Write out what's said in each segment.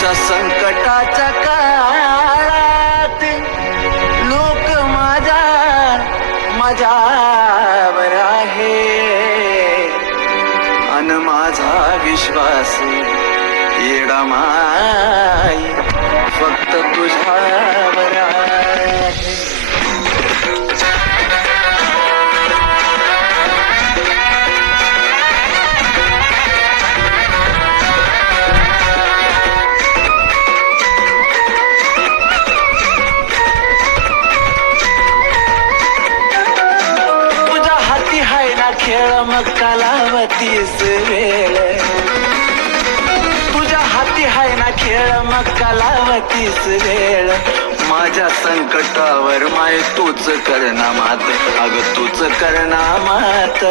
अशा संकटाच्या काळात लोक माझ्यावर आहे अन माझा विश्वास येडा माई फक्त तुझ्यावर आहे. खेळ मग कालावतीस वेळ तुझ्या हाती हाय ना खेळ मग कालावतीस वेळ माझ्या संकटावर माय तूच करना मात अग तूच करना मात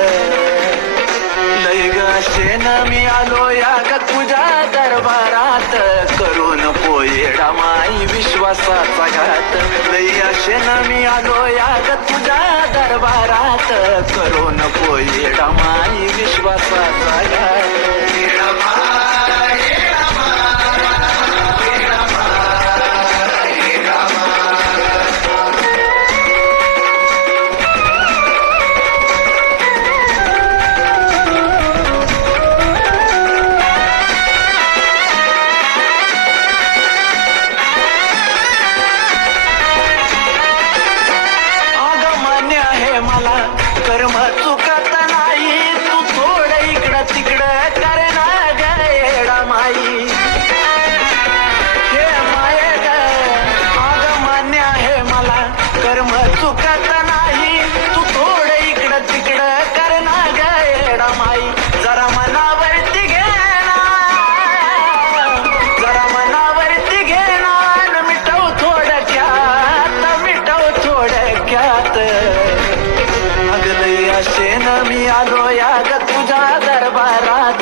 लय ग शेन मी आलो या ग तुझ्या दरबारात करू नको येडा माई विश्वासाचा घात लय शेन मी आलो या ग तुझ्या दरबारात करू नको येडा माई विश्वासाचा घात. कर्म चुकत नाही तू थोडं इकडं तिकडं कर ना ग येडा माई हे माये ग आग मान्य आहे मला कर्म चुकत नाही तू थोडं इकडं तिकडं कर ना ग येडा माई जरा मनावरती घे ना जरा मनावरती घे ना मिटव थोडक्यात शेन मी आलो या ग तुझ्या दरबारात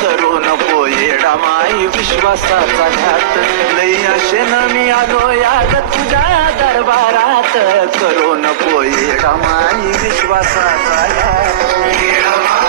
करू नको येडा माई विश्वासाचा घात लय शेन मी आलो या ग तुझ्या दरबारात करू नको येडा माई विश्वासाचा घात.